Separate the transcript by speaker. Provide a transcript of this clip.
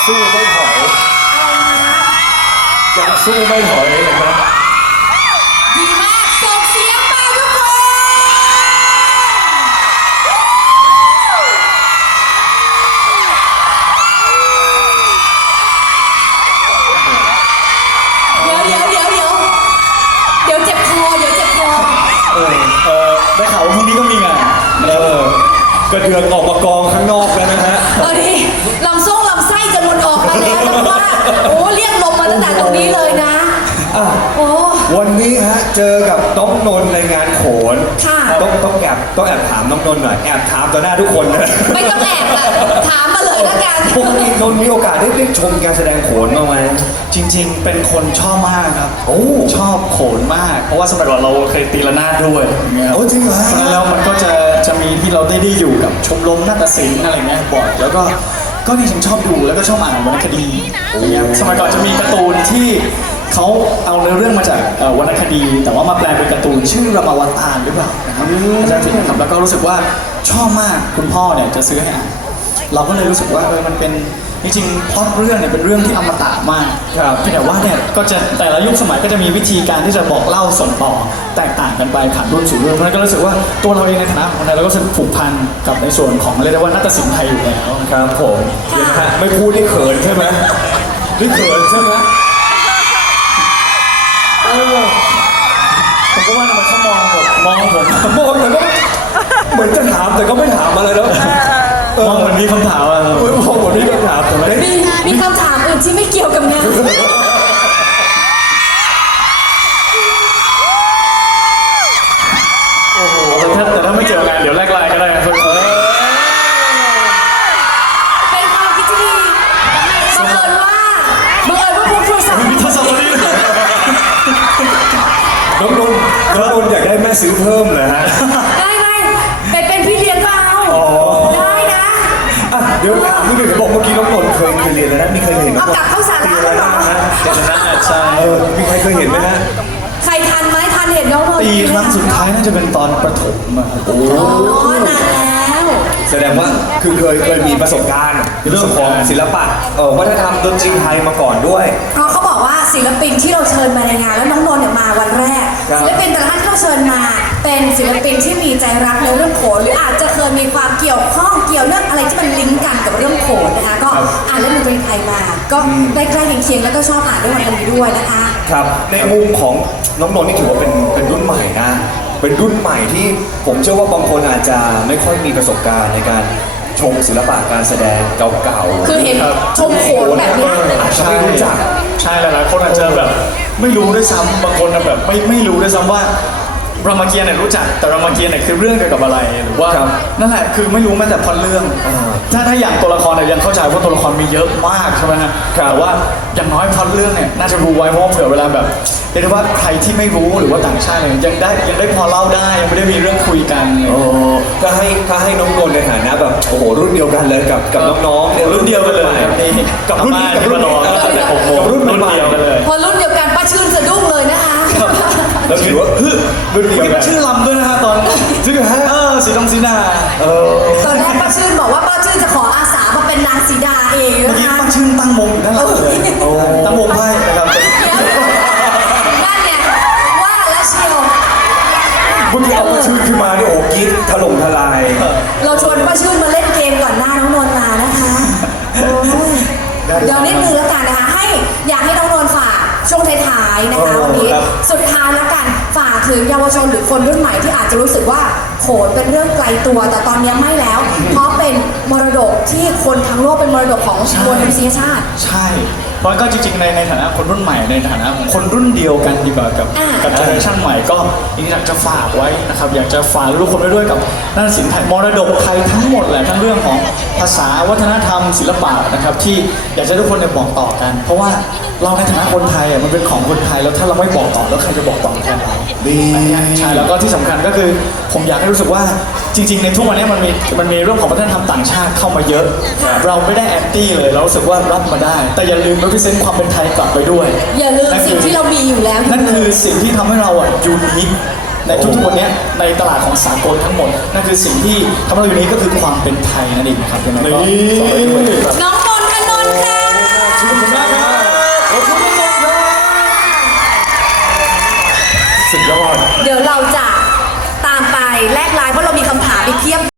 Speaker 1: สู้ไม่ถอย
Speaker 2: อะไรนะ
Speaker 1: ยังสู้ไม่ถอยเห็นไหม
Speaker 2: ดีมากส่งเสียงมาทุกคนเดี๋ยวเจ็บคอ
Speaker 1: ได้ข่าวว่าพรุ่งนี้ก็มีงานกระเดือกออกมากองข้างนอกแล้วนะฮะ
Speaker 2: ตอนนี้ลำไส้จะหลุดออกมาแล้วนะว่าโอ้เรียกลมมาตั้งแต่ตรงนี้เลยนะโอ้
Speaker 1: วันนี้ฮะเจอกับน้องนนท์ในงานโขนต้องแอบถามน้องนนท์หน่อยแอบถามต่อหน้าทุกคนเลย
Speaker 2: ไม่ต้องแอบค่ะถามมาเลยละกัน
Speaker 1: ปกตินนท์มีโอกาสได้ชมการแสดงโขนบ้างไหม
Speaker 3: จริงๆเป็นคนชอบมากครับชอบโขนมากเพราะว่าสมัยก่อนเราเคยตีระนาดด้วยอย่างเงี้ย
Speaker 1: จริงเหรอ
Speaker 3: แล้วมันก็จะมีที่เราได้อยู่กับชมรมนาฏศิลป์อะไรเงี้ยบ่อยแล้วก็จริงๆชอบดูแล้วก็ชอบอ่านวรรณคดีสมัยก่อนจะมีการ์ตูนที่เขาเอาเนื้อเรื่องมาจากวรรณคดีแต่ว่ามาแปลเป็นการ์ตูนชื่อรามาวตารหรือเปล่านะครับอาจารย์ถิงนะครับแล้วก็รู้สึกว่าชอบมากคุณพ่อเนี่ยจะซื้อให้อ่านเราก็เลยรู้สึกว่ามันเป็นจริงๆพล็อตเรื่องเนี่ยเป็นเรื่องที่อมตะมากเพียงแต่ว่าเนี่ยก็จะแต่ละยุคสมัยก็จะมีวิธีการที่จะบอกเล่าส่งต่อแตกต่างกันไปผ่านรุ่นสู่รุ่นเพราะฉะนั้นก็รู้สึกว่าตัวเราเองในฐานะคนไทยเราก็รู้สึกผูกพันกับในส่วนของเรียกได้ว่านาฏศิลป์ไทยอยู่แล้ว
Speaker 1: ครับผมไม่พูดได้เขินใช่ไหมได้เขินใช่ไหม
Speaker 3: ผมก็ว่ามันเขามองผม
Speaker 1: แต่ก็เหมือนจะถามแต่ก็ไม่ถามอะไรแล้ว
Speaker 3: มองเหมือนมีคำถามอะไร
Speaker 1: มองเหมือนมีคำถามแต่ไม่
Speaker 2: มีคำถามอื่นที่ไม่เกี่ยวกับงาน
Speaker 3: โอ้โหแต่ถ้าไม่เกี่ยวกับงานเดี๋ยวแลกไลน์ก็ได้
Speaker 2: เป็นความคิดที่ดีบังเอิญว่าพวกโทรศัพท์
Speaker 3: มีโทรศัพท์นี้
Speaker 1: น้องนนท์อยากได้แม่ซื้อเพิ่มเหรอฮะ
Speaker 2: ได้เป็นพี่เลี้ยงเปล่าได้นะ
Speaker 1: เดี๋ยวนี่เดี๋ยวบอกเมื่อกี้น้องนนท์เคยเรียนแล้วนะมีเคยเห็น
Speaker 2: เอากลับเข้าสาระเลยเหรอ
Speaker 3: ใช่
Speaker 1: มีใครเคยเห็นไหมฮะ
Speaker 2: ใครทันไหมทันเห็นน้องนนท์
Speaker 3: ปีครั้งสุดท้ายน่าจะเป็นตอนประถมอ่ะ
Speaker 2: โอ้นานแล้ว
Speaker 1: แสดงว่าคือเคยมีประสบการณ์เรื่องของศิลปะวัฒนธรรมดนตรีไทยมาก่อนด้วย
Speaker 2: เพราะเขาบอกว่าศิลปินที่เราเชิญมาในงานแล้วน้องนนท์เนี่ยมาวันแรกศิลปินแต่ละท่านที่เราเชิญมาเป็นศิลปินที่มีใจรักในเรื่องโขนหรืออาจจะเคยมีความเกี่ยวข้องเกี่ยวเนื่องอะไรที่มันลิงก์กันกับเรื่องโขนนะคะก็อ่านเล่นดนตรีไทยมาก็ใกล้ๆเคียงๆแล้วก็ชอบอ่านเรื่องวรรณคดีด้วยนะคะ
Speaker 1: ครับในมุมของน้องนนท์นี่ถือว่าเป็นรุ่นใหม่นะเป็นรุ่นใหม่ที่ผมเชื่อว่าบางคนอาจจะไม่ค่อยมีประสบการณ์ในการชมศิลปะการแสดงเก่า
Speaker 2: ๆคือเห็นชมโขนแบบนี้
Speaker 1: ใช่รู้จัก
Speaker 3: ใช่หลายๆคนอาจจะแบบไม่รู้ด้วยซ้ำบางคนแบบไม่รู้ด้วยซ้ำว่ารามเกียรติ์เนี่ยรู้จักแต่รามเกียรติ์เนี่ยคือเรื่องเกี่ยวกับอะไรหรือว่านั่นแหละคือไม่รู้แม้แต่พล็อตเรื่องถ้าอย่างตัวละครเนี่ยยังเข้าใจว่าตัวละครมีเยอะมากใช่ไหมฮะแต่ว่าอย่างน้อยพล็อตเรื่องเนี่ยน่าจะรู้ไว้เพราะเผื่อเวลาแบบเรียกได้ว่าใครที่ไม่รู้หรือว่าต่างชาติเนี่ยยังได้พอเล่าได้ยังไม่ได้มีเรื่องคุยกัน
Speaker 1: ถ้าให้น้องนนท์ในฐานะแบบโอ้โหรุ่นเดียวกันเลยกับน้องๆ
Speaker 3: รุ่นเดียวกันเลย
Speaker 1: กับรุ่น
Speaker 3: เดียวกันเลย
Speaker 2: พอรุ่นเดียวกันป้าชื่นสะดุ้งเลยนะคะ
Speaker 1: แล้วถือว่ารุ่นเดียวกัน
Speaker 3: ชื่อลำด้วยนะฮะตอน
Speaker 1: ชื่อฮะ
Speaker 3: สีดงสีนา
Speaker 2: ตอนแรกป้าชื่นบอกว่าป้าชื่นจะขออาสามาเป็นนางสีดาเอง
Speaker 3: นะคะเมื่อกี้ป้าชื่นตั้งมงอยู่นั่นแหละตั้งมงไพ่นะครับ
Speaker 2: นั่นเนี่ยว่าแล้วเชียว
Speaker 1: เมื่อกี้เอาป้าชื่นขึ้นมาเนี่ยโอ้กิ๊กถล่มทลาย
Speaker 2: เราชวนป้าชื่นมาเล่นเกมก่อนหน้าน้องนนท์มานะคะเดี๋ยวนิดนึงแล้วกันนะคะอยากให้น้องนนท์ฝากช่วงท้ายๆนะคะวันนี้สุดท้ายแล้วกันฝากถึงเยาวชนหรือคนรุ่นใหม่ที่อาจจะรู้สึกว่าโขนเป็นเรื่องไกลตัวแต่ตอนนี้ไม่แล้วเพราะเป็นมรดกที่คนทั้งโลกเป็นมรดกของมวลมนุษยชาติ
Speaker 3: ใช่เพราะก็จริงๆในฐานะคนรุ่นใหม่ในฐานะของคนรุ่นเดียวกันดีกว่ากับเจเนอเรชั่นใหม่ก็อยากจะฝากไว้นะครับอยากจะฝากทุกคนไว้ด้วยกับนาฏศิลป์ไทยมรดกไทยทั้งหมดแหละทั้งเรื่องของภาษาวัฒนธรรมศิลปะนะครับที่อยากจะทุกคนเนี่ยบอกต่อกันเพราะว่าเราในฐานะคนไทยมันเป็นของคนไทยแล้วถ้าเราไม่บอกต่อแล้วใครจะบอกต่อแทนเราใช่แล้วก็ที่สำคัญก็คือผมอยากให้รู้สึกว่าจริงๆในทุกวันนี้มันมีเรื่องของวัฒนธรรมต่างชาติเข้ามาเยอะเราไม่ได้แอนตี้เลยเรารู้สึกว่ารับมาได้แต่อย่าลืมรีเซนต์ความเป็นไทยกลับไปด้วย
Speaker 2: อย่าลืมสิ่งที่เรามีอยู่แล้ว
Speaker 3: นั่นคือสิ่งที่ทำให้เรายูนิคในทุกๆวันนี้ในตลาดของสากลทั้งหมดนั่นคือสิ่งที่ทำให้เรายูนิคก็คือความเป็นไทยนั่นเองนะครับยังไงก็
Speaker 2: น้องนนท์ค่ะ
Speaker 1: สุดยอด
Speaker 2: เดี๋ยวเราจะตามไปแลกไลน์เพราะเรามีคำถามอีกเพียบ